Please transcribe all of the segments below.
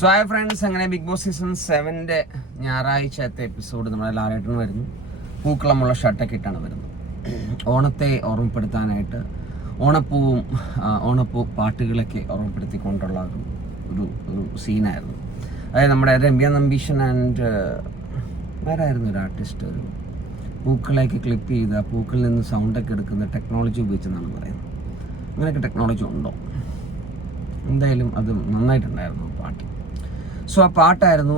So hi friends അങ്ങനെ big boss season സെവന്റെ ഞായറാഴ്ചത്തെ എപ്പിസോഡ് നമ്മുടെ ലാലേട്ടൻ വരുന്നു. പൂക്കളമുള്ള ഷർട്ടൊക്കെ ഇട്ടാണ് വരുന്നത്. ഓണത്തെ ഓർമ്മപ്പെടുത്താനായിട്ട് ഓണപ്പൂവും ഓണപ്പൂ പാട്ടുകളൊക്കെ ഓർമ്മപ്പെടുത്തിക്കൊണ്ടുള്ള ഒരു ഒരു സീനായിരുന്നു അതായത് നമ്മുടെ രമ്യ നമ്പീഷൻ ആൻഡ് വേറായിരുന്നു ഒരു ആർട്ടിസ്റ്റ് ഒരു പൂക്കളെയൊക്കെ ക്ലിപ്പ് ചെയ്ത് പൂക്കളിൽ നിന്ന് സൗണ്ടൊക്കെ എടുക്കുന്ന ടെക്നോളജി ഉപയോഗിച്ചെന്നാണ് പറയുന്നത്. അങ്ങനെയൊക്കെ ടെക്നോളജി ഉണ്ടോ? എന്തായാലും അത് നന്നായിട്ടുണ്ടായിരുന്നു പാട്ട്. സോ ആ പാട്ടായിരുന്നു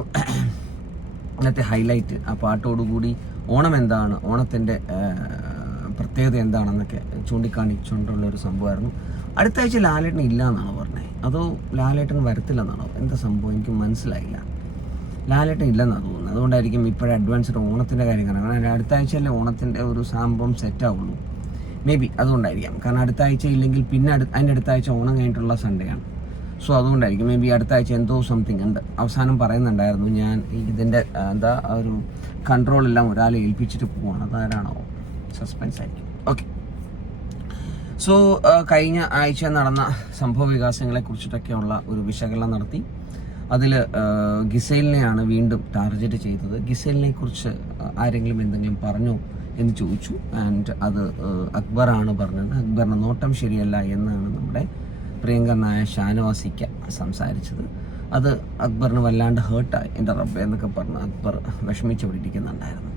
ഇന്നത്തെ ഹൈലൈറ്റ് ആ പാട്ടോടുകൂടി ഓണം എന്താണ്? ഓണത്തിന്റെ പ്രത്യേകത എന്താണെന്നൊക്കെ ചൂണ്ടിക്കാണിച്ചുകൊണ്ടുള്ള ഒരു സംഭവമായിരുന്നു. അടുത്ത ആഴ്ച ലാലേട്ടൻ ഇല്ല എന്നാണ് പറഞ്ഞത് അതോ ലാലേട്ടൻ വരത്തില്ലെന്നാണോ? എന്താ സംഭവം? എനിക്ക് മനസ്സിലായില്ല. ലാലേട്ടൻ ഇല്ലെന്നാണ് തോന്നുന്നത്. അതുകൊണ്ടായിരിക്കും ഇപ്പോഴും അഡ്വാൻസ്ഡ് ഓണത്തിന്റെ കാര്യം കാരണം കാരണം അടുത്ത ആഴ്ചയല്ലേ ഓണത്തിന്റെ ഒരു സംഭവം സെറ്റ് ആവുള്ളൂ. മേ ബി അതുകൊണ്ടായിരിക്കാം. കാരണം അടുത്ത ആഴ്ച ഇല്ലെങ്കിൽ പിന്നെ അടു അതിന്റെ അടുത്ത ആഴ്ച ഓണം കഴിഞ്ഞിട്ടുള്ള സൺഡേ ആണ്. സോ അതുകൊണ്ടായിരിക്കും മേ ബി അടുത്ത ആഴ്ച എന്തോ സംതിങ് ഉണ്ട്. അവസാനം പറയുന്നുണ്ടായിരുന്നു ഞാൻ ഇതിന്റെ എന്താ ഒരു കൺട്രോൾ എല്ലാം ഒരാളെ ഏൽപ്പിച്ചിട്ട് പോവാണ്. അതാരാണോ? സസ്പെൻസ് ആയിരിക്കും. ഓക്കെ സോ കഴിഞ്ഞ ആഴ്ച നടന്ന സംഭവ വികാസങ്ങളെ കുറിച്ചിട്ടൊക്കെയുള്ള ഒരു വിശകലനം നടത്തി. അതിൽ ഗിസൈലിനെയാണ് വീണ്ടും ടാർഗറ്റ് ചെയ്തത്. ഗിസൈലിനെ കുറിച്ച് ആരെങ്കിലും എന്തെങ്കിലും പറഞ്ഞോ എന്ന് ചോദിച്ചു. ആൻഡ് അത് അക്ബറാണ് പറഞ്ഞത്. അക്ബറിന് നോട്ടം ശരിയല്ല എന്നാണ് നമ്മുടെ പ്രിയങ്കരനായ ഷാനവാസിക്ക സംസാരിച്ചത്. അത് അക്ബറിന് വല്ലാണ്ട് ഹേർട്ടായി എന്റെ റബ്ബ എന്നൊക്കെ പറഞ്ഞ് അക്ബർ വിഷമിച്ച് പിടിപ്പിക്കുന്നുണ്ടായിരുന്നു.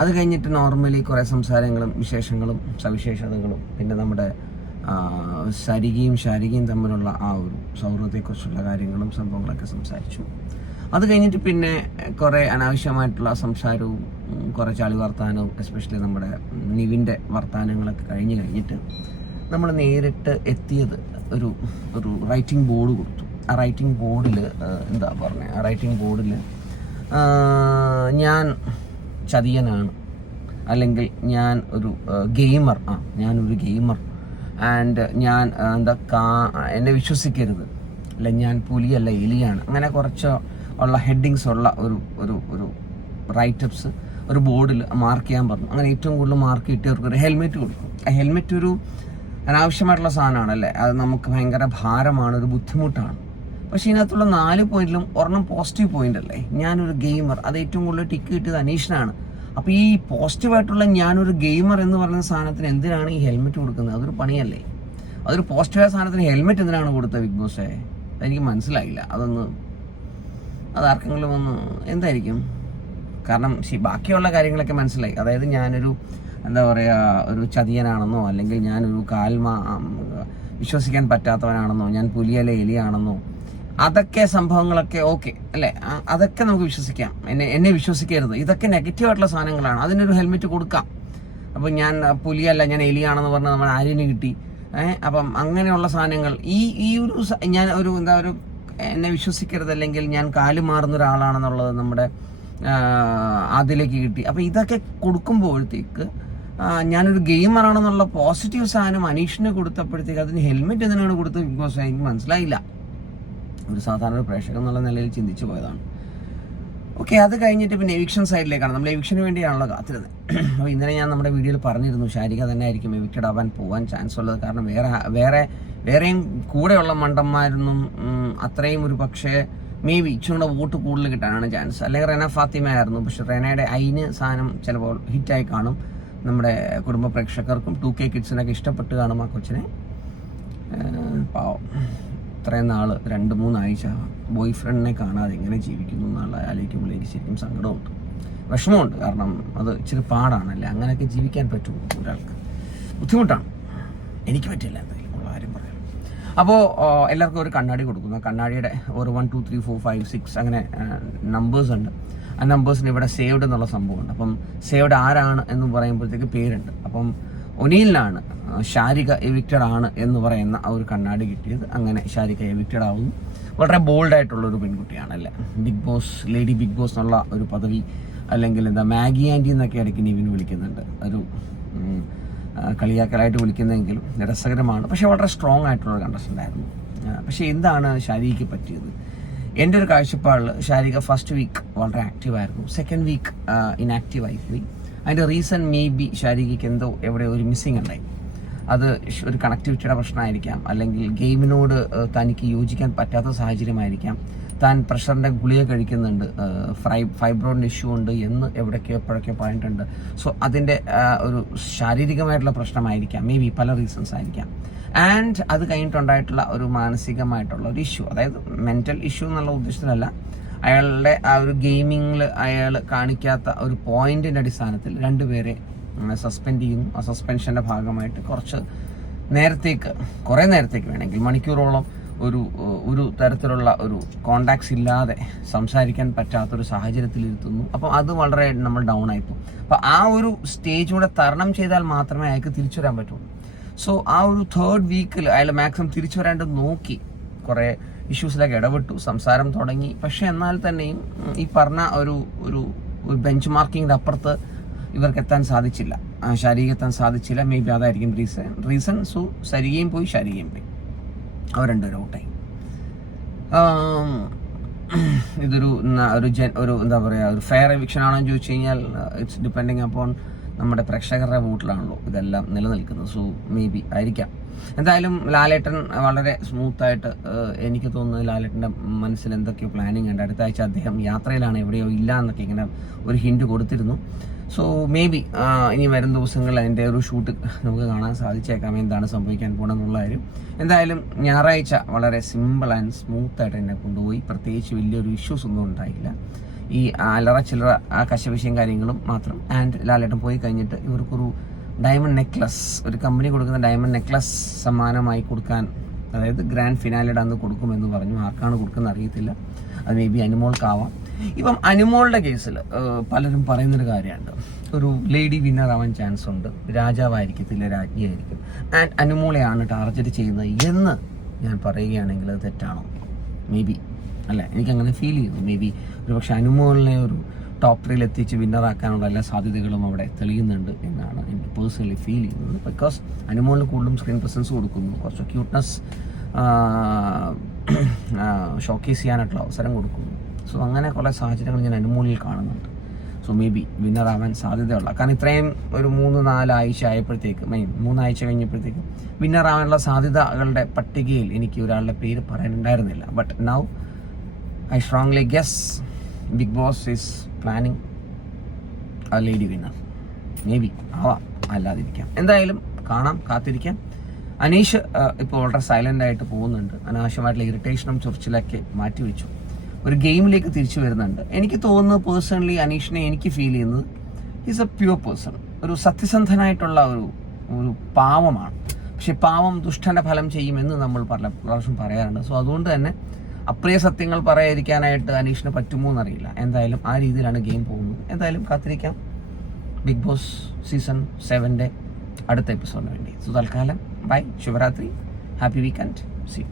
അത് കഴിഞ്ഞിട്ട് നോർമലി കുറേ സംസാരങ്ങളും വിശേഷങ്ങളും സവിശേഷതകളും പിന്നെ നമ്മുടെ സരികയും ശാരികയും തമ്മിലുള്ള ആ ഒരു സൗഹൃദത്തെക്കുറിച്ചുള്ള കാര്യങ്ങളും സംഭവങ്ങളൊക്കെ സംസാരിച്ചു. അത് കഴിഞ്ഞിട്ട് പിന്നെ കുറേ അനാവശ്യമായിട്ടുള്ള സംസാരവും കുറേ ചാളി വർത്താനവും എസ്പെഷ്യലി നമ്മുടെ നിവിന്റെ വർത്താനങ്ങളൊക്കെ കഴിഞ്ഞ് കഴിഞ്ഞിട്ട് നമ്മൾ നേരിട്ട് എത്തിയത് ഒരു ഒരു റൈറ്റിംഗ് ബോർഡ് കൊടുത്തു. ആ റൈറ്റിംഗ് ബോർഡിൽ എന്താ പറഞ്ഞത് ആ റൈറ്റിംഗ് ബോർഡിൽ ഞാൻ ചതിയനാണ്. അല്ലെങ്കിൽ ഞാൻ ഒരു ഗെയിമർ ആ ഞാനൊരു ഗെയിമർ ആൻഡ് ഞാൻ എന്താ കാ എന്നെ വിശ്വസിക്കരുത്. അല്ല ഞാൻ പുലിയല്ല എലിയാണ്. അങ്ങനെ കുറച്ച് ഉള്ള ഹെഡിങ്സ് ഉള്ള ഒരു ഒരു ഒരു റൈറ്റപ്സ് ഒരു ബോർഡിൽ മാർക്ക് ചെയ്യാൻ പറഞ്ഞു. അങ്ങനെ ഏറ്റവും കൂടുതൽ മാർക്ക് കിട്ടിയവർക്ക് ഒരു ഹെൽമെറ്റ് കൊടുക്കും ആ ഹെൽമെറ്റ് ഒരു അനാവശ്യമായിട്ടുള്ള സാധനമാണ് അല്ലേ അത് നമുക്ക് ഭയങ്കര ഭാരമാണ് ഒരു ബുദ്ധിമുട്ടാണ്. പക്ഷെ ഇതിനകത്തുള്ള നാല് പോയിന്റിലും ഒരെണ്ണം പോസിറ്റീവ് പോയിന്റ് അല്ലേ? ഞാനൊരു ഗെയിമർ അത് ഏറ്റവും കൂടുതൽ ടിക്ക് കിട്ടിയത് അനീഷിനാണ്. അപ്പോൾ ഈ പോസിറ്റീവായിട്ടുള്ള ഞാനൊരു ഗെയിമർ എന്ന് പറയുന്ന സാധനത്തിന് എന്തിനാണ് ഈ ഹെൽമെറ്റ് കൊടുക്കുന്നത്? അതൊരു പണിയല്ലേ? അതൊരു പോസിറ്റീവായ സാധനത്തിന് ഹെൽമെറ്റ് എന്തിനാണ് കൊടുത്തത് ബിഗ് ബോസേ? എനിക്ക് മനസ്സിലായില്ല. അതൊന്ന് അതാർക്കെങ്കിലും ഒന്ന് എന്തായിരിക്കും? കാരണം ബാക്കിയുള്ള കാര്യങ്ങളൊക്കെ മനസ്സിലായി. അതായത് ഞാനൊരു എന്താ പറയുക ഒരു ചതിയനാണെന്നോ അല്ലെങ്കിൽ ഞാനൊരു കാൽമ വിശ്വസിക്കാൻ പറ്റാത്തവനാണെന്നോ ഞാൻ പുലിയല എലിയാണെന്നോ അതൊക്കെ സംഭവങ്ങളൊക്കെ ഓക്കെ അല്ലേ? അതൊക്കെ നമുക്ക് വിശ്വസിക്കാം. എന്നെ എന്നെ വിശ്വസിക്കരുത്. ഇതൊക്കെ നെഗറ്റീവ് ആയിട്ടുള്ള സാധനങ്ങളാണ്. അതിനൊരു ഹെൽമെറ്റ് കൊടുക്കാം. അപ്പം ഞാൻ പുലിയല്ല ഞാൻ എലിയാണെന്ന് പറഞ്ഞ് നമ്മൾ ആര്യന് കിട്ടി. ഏഹ് അപ്പം അങ്ങനെയുള്ള സാധനങ്ങൾ. ഈ ഈ ഒരു ഞാൻ ഒരു എന്താ ഒരു എന്നെ വിശ്വസിക്കരുത് അല്ലെങ്കിൽ ഞാൻ കാൽ മാറുന്ന ഒരാളാണെന്നുള്ളത് നമ്മുടെ അതിലേക്ക് കിട്ടി. അപ്പം ഇതൊക്കെ കൊടുക്കുമ്പോഴത്തേക്ക് ഞാനൊരു ഗെയിമറാണെന്നുള്ള പോസിറ്റീവ് സാധനം അനീഷിന് കൊടുത്തപ്പോഴത്തേക്ക് അതിന് ഹെൽമെറ്റ് എന്തിനാണ് കൊടുത്തത്? ബിഗ് ബോസ് എനിക്ക് മനസ്സിലായില്ല. ഒരു സാധാരണ ഒരു പ്രേക്ഷകൻ എന്നുള്ള നിലയിൽ ചിന്തിച്ചു പോയതാണ്. ഓക്കെ അത് കഴിഞ്ഞിട്ട് പിന്നെ എവിക്ഷൻ സൈഡിലേക്കാണ് നമ്മൾ എവിക്ഷന് വേണ്ടിയാണല്ലോ കാത്തിരുന്നത്. അപ്പോൾ ഇന്നലെ ഞാൻ നമ്മുടെ വീഡിയോയിൽ പറഞ്ഞിരുന്നു ശാരിക തന്നെ ആയിരിക്കും എവിക്റ്റഡ് ആവാൻ പോകാൻ ചാൻസ് ഉള്ളത്. കാരണം വേറെ വേറെ വേറെയും കൂടെയുള്ള മണ്ടന്മാരൊന്നും അത്രയും ഒരു പക്ഷേ മേ ബി ഇച്ചിരി വോട്ട് കൂടുതൽ കിട്ടാനാണ് ചാൻസ് അല്ലെങ്കിൽ റെന ഫാത്തിമ ആയിരുന്നു പക്ഷെ റെനയുടെ അയിന് സാധനം ചിലപ്പോൾ ഹിറ്റായി കാണും. നമ്മുടെ കുടുംബ പ്രേക്ഷകർക്കും ടു കെ കിഡ്സിനൊക്കെ ഇഷ്ടപ്പെട്ട് കാണും ആ കൊച്ചിനെ. പാവം. ഇത്രയും നാൾ രണ്ട് മൂന്നാഴ്ച ബോയ് ഫ്രണ്ടിനെ കാണാതെ എങ്ങനെ ജീവിക്കുന്നു എന്നുള്ള ആലോചിക്കുമ്പോൾ എനിക്ക് ശരിക്കും സങ്കടമുണ്ട്. വിഷമമുണ്ട് കാരണം അത് ഇച്ചിരി പാടാണല്ലേ? അങ്ങനെയൊക്കെ ജീവിക്കാൻ പറ്റുമോ ഒരാൾക്ക്? ബുദ്ധിമുട്ടാണ്. എനിക്ക് പറ്റില്ല എന്തായാലും ഉള്ള കാര്യം പറയാം. അപ്പോൾ എല്ലാവർക്കും ഒരു കണ്ണാടി കൊടുക്കുന്നു. കണ്ണാടിയുടെ ഒരു one two three four five six അങ്ങനെ നമ്പേഴ്സ് ഉണ്ട്. ആ നമ്പേഴ്സിന് ഇവിടെ സേവ്ഡ് എന്നുള്ള സംഭവമുണ്ട്. അപ്പം സേവ്ഡ് ആരാണ് എന്ന് പറയുമ്പോഴത്തേക്ക് പേരുണ്ട്. അപ്പം ഒനീലിനാണ് ശാരിക എവിക്റ്റഡ് ആണ് എന്ന് പറയുന്ന ആ ഒരു കണ്ണാടി കിട്ടിയത്. അങ്ങനെ ശാരിക എവിക്റ്റഡ് ആവുന്നു. വളരെ ബോൾഡ് ആയിട്ടുള്ള ഒരു പെൺകുട്ടിയാണ് അല്ലേ? Bigg Boss lady Bigg Boss എന്നുള്ള ഒരു പദവി അല്ലെങ്കിൽ എന്താ മാഗി ആന്റി എന്നൊക്കെ ഇടയ്ക്ക് നിവിന് വിളിക്കുന്നുണ്ട്. ഒരു കളിയാക്കലായിട്ട് വിളിക്കുന്നതെങ്കിലും രസകരമാണ്. പക്ഷേ വളരെ സ്ട്രോങ് ആയിട്ടുള്ള കണ്ടസ്റ്റന്റ് ആയിരുന്നു. പക്ഷേ എന്താണ് ശാരികയ്ക്ക് പറ്റിയത്? എന്റെ ഒരു കാഴ്ചപ്പാടിൽ ശാരിക ഫസ്റ്റ് വീക്ക് വളരെ ആക്റ്റീവ് ആയിരുന്നു. സെക്കൻഡ് വീക്ക് ഇനാക്റ്റീവ് ആയിപ്പോയി അതിന്റെ റീസൺ മേ ബി ശാരികയ്ക്ക് എന്തോ എവിടെ ഒരു മിസ്സിങ് ഉണ്ടായി. അത് ഒരു കണക്ടിവിറ്റിയുടെ പ്രശ്നമായിരിക്കാം. അല്ലെങ്കിൽ ഗെയിമിനോട് തനിക്ക് യോജിക്കാൻ പറ്റാത്ത സാഹചര്യമായിരിക്കാം. താൻ പ്രഷറിന്റെ ഗുളിക കഴിക്കുന്നുണ്ട്. ഫ്രൈ ഫൈബ്രോയിഡ് ഇഷ്യൂ ഉണ്ട് എന്ന് എവിടേക്കോ എപ്പോഴൊക്കെ പറഞ്ഞിട്ടുണ്ട്. സോ അതിന്റെ ഒരു ശാരീരികമായിട്ടുള്ള പ്രശ്നമായിരിക്കാം. മേ ബി പല റീസൺസ് ആയിരിക്കാം. ആൻഡ് അത് കഴിഞ്ഞിട്ടുണ്ടായിട്ടുള്ള ഒരു മാനസികമായിട്ടുള്ള ഒരു ഇഷ്യൂ അതായത് മെന്റൽ ഇഷ്യൂ എന്നുള്ള ഉദ്ദേശത്തിലല്ല അയാളുടെ ആ ഒരു ഗെയിമിങ്ങിൽ അയാൾ കാണിക്കാത്ത ഒരു പോയിന്റിന്റെ അടിസ്ഥാനത്തിൽ രണ്ടുപേരെ സസ്പെൻഡ് ചെയ്യുന്നു. ആ സസ്പെൻഷന്റെ ഭാഗമായിട്ട് കുറച്ച് നേരത്തേക്ക് കുറേ നേരത്തേക്ക് വേണമെങ്കിൽ മണിക്കൂറോളം ഒരു ഒരു തരത്തിലുള്ള ഒരു കോണ്ടാക്ട്സ് ഇല്ലാതെ സംസാരിക്കാൻ പറ്റാത്തൊരു സാഹചര്യത്തിലിരുത്തുന്നു. അപ്പോൾ അപ്പം അത് വളരെ നമ്മൾ ഡൗൺ ആയിപ്പോൾ അപ്പം ആ ഒരു സ്റ്റേജ് കൂടെ തരണം ചെയ്താൽ മാത്രമേ അയാൾക്ക് തിരിച്ചു വരാൻ പറ്റുള്ളൂ. സോ ആ ഒരു തേർഡ് വീക്കിൽ അയാൾ മാക്സിമം തിരിച്ചു വരാണ്ട് നോക്കി. കുറേ ഇഷ്യൂസിലൊക്കെ ഇടപെട്ടു സംസാരം തുടങ്ങി. പക്ഷെ എന്നാൽ തന്നെയും ഈ പറഞ്ഞ ഒരു ഒരു ഒരു ബെഞ്ച് മാർക്കിങ്ങിന്റെ അപ്പുറത്ത് ഇവർക്ക് എത്താൻ സാധിച്ചില്ല. ശരീരം എത്താൻ സാധിച്ചില്ല. മേ ബി അതായിരിക്കും റീസൺ റീസൺ സോ ശരികയും പോയി ശാരികയും പോയി. അവർ രണ്ടുപേരും ഔട്ടായി ഇതൊരു ഒരു ജൻ ഒരു എന്താ പറയുക ഒരു ഫെയർ എവിക്ഷൻ ആണോ എന്ന് ചോദിച്ചു കഴിഞ്ഞാൽ ഇറ്റ്സ് ഡിപ്പെൻഡിങ് അപ്പോൺ നമ്മുടെ പ്രേക്ഷകരുടെ വോട്ടിലാണല്ലോ ഇതെല്ലാം നിലനിൽക്കുന്നത്. സോ മേ ബി ആയിരിക്കാം. എന്തായാലും ലാലേട്ടൻ വളരെ സ്മൂത്തായിട്ട് എനിക്ക് തോന്നുന്നത് ലാലേട്ടന്റെ മനസ്സിൽ എന്തൊക്കെയോ പ്ലാനിങ് ഉണ്ട്. അടുത്ത ആഴ്ച അദ്ദേഹം യാത്രയിലാണ് എവിടെയോ ഇല്ല എന്നൊക്കെ ഇങ്ങനെ ഒരു ഹിൻഡ് കൊടുത്തിരുന്നു. സോ മേ ബി ഇനി വരും ദിവസങ്ങളിൽ അതിന്റെ ഒരു ഷൂട്ട് നമുക്ക് കാണാൻ സാധിച്ചേക്കാം. എന്താണ് സംഭവിക്കാൻ പോകണമെന്നുള്ള കാര്യം. എന്തായാലും ഞായറാഴ്ച വളരെ സിമ്പിൾ ആൻഡ് സ്മൂത്ത് ആയിട്ട് എന്നെ കൊണ്ടുപോയി. പ്രത്യേകിച്ച് വലിയൊരു ഇഷ്യൂസ് ഒന്നും ഉണ്ടായില്ല. ഈ അലറ ചില്ലറ ആ കാര്യങ്ങളും മാത്രം. ആൻഡ് ലാലേട്ടൻ പോയി കഴിഞ്ഞിട്ട് ഇവർക്കൊരു ഡയമണ്ട് നെക്ലസ് ഒരു കമ്പനി കൊടുക്കുന്ന ഡയമണ്ട് നെക്ലസ് സമ്മാനമായി കൊടുക്കാൻ അതായത് ഗ്രാൻഡ് ഫിനാലിയുടെ അന്ന് കൊടുക്കുമെന്ന് പറഞ്ഞു. ആർക്കാണ് കൊടുക്കുന്ന അറിയത്തില്ല. അത് മേ ബി അനുമോൾക്കാവാം. ഇപ്പം അനുമോളുടെ കേസിൽ പലരും പറയുന്നൊരു കാര്യമുണ്ട്. ഒരു ലേഡി വിന്നർ ആവാൻ ചാൻസ് ഉണ്ട്. രാജാവായിരിക്കത്തില്ല രാജ്ഞിയായിരിക്കും. ആൻഡ് അനുമോളെയാണ് ടാർഗറ്റ് ചെയ്യുന്നത് എന്ന് ഞാൻ പറയുകയാണെങ്കിൽ അത് തെറ്റാണോ? മേ ബി അല്ല? എനിക്കങ്ങനെ ഫീൽ ചെയ്യുന്നു മേ ബി ഒരു പക്ഷെ അനുമോളിനെ ഒരു ടോപ്പ് ത്രീയിൽ എത്തിച്ച് വിന്നറാക്കാനുള്ള എല്ലാ സാധ്യതകളും അവിടെ തെളിയുന്നുണ്ട് എന്നാണ് എനിക്ക് പേഴ്സണലി ഫീൽ ചെയ്യുന്നത്. ബിക്കോസ് അനുമോളിന് കൂടുതലും സ്ക്രീൻ പ്രസൻസ് കൊടുക്കുന്നു. കുറച്ച് ക്യൂട്ട്നെസ് ഷോക്കേസ് ചെയ്യാനായിട്ടുള്ള അവസരം കൊടുക്കുന്നു. സോ അങ്ങനെ കുറേ സാഹചര്യങ്ങൾ ഞാൻ അനുമോളിൽ കാണുന്നുണ്ട്. സോ മേ ബി വിന്നറാവാൻ സാധ്യതയുള്ള. കാരണം ഇത്രയും ഒരു മൂന്ന് നാലാഴ്ച ആയപ്പോഴത്തേക്ക് മെയിൻ മൂന്നാഴ്ച കഴിഞ്ഞപ്പോഴത്തേക്ക് വിന്നറാവാനുള്ള സാധ്യതകളുടെ പട്ടികയിൽ എനിക്ക് ഒരാളുടെ പേര് പറയാനുണ്ടായിരുന്നില്ല. But now I strongly guess Bigg Boss is planning a lady winner maybe ആവാം. അല്ലാതിരിക്കാം. എന്തായാലും കാണാം. കാത്തിരിക്കാം. അനീഷ് ഇപ്പോൾ വളരെ സൈലന്റ് ആയിട്ട് പോകുന്നുണ്ട്. അനാവശ്യമായിട്ടുള്ള ഇറിറ്റേഷനും ചൊറിച്ചിലൊക്കെ മാറ്റിവെച്ചു ഒരു ഗെയിമിലേക്ക് തിരിച്ചു വരുന്നുണ്ട്. എനിക്ക് തോന്നുന്നത് പേഴ്സണലി അനീഷിനെ എനിക്ക് ഫീൽ ചെയ്യുന്നത് ഈസ് എ പ്യുവർ പേഴ്സൺ ഒരു സത്യസന്ധനായിട്ടുള്ള ഒരു ഒരു പാവമാണ്. പക്ഷെ പാവം ദുഷ്ടന്റെ ഫലം ചെയ്യുമെന്ന് നമ്മൾ പല പ്രാവശ്യം പറയാറുണ്ട്. സോ അതുകൊണ്ട് തന്നെ അപ്രിയ സത്യങ്ങൾ പറയാതിരിക്കാനായിട്ട് അനീഷിന് പറ്റുമോ എന്നറിയില്ല. എന്തായാലും ആ രീതിയിലാണ് ഗെയിം പോകുന്നത്. എന്തായാലും കാത്തിരിക്കാം. ബിഗ് ബോസ് സീസൺ സെവന്റെ അടുത്ത എപ്പിസോഡിന് വേണ്ടി. സോ തൽക്കാലം bye Shivaratri happy weekend see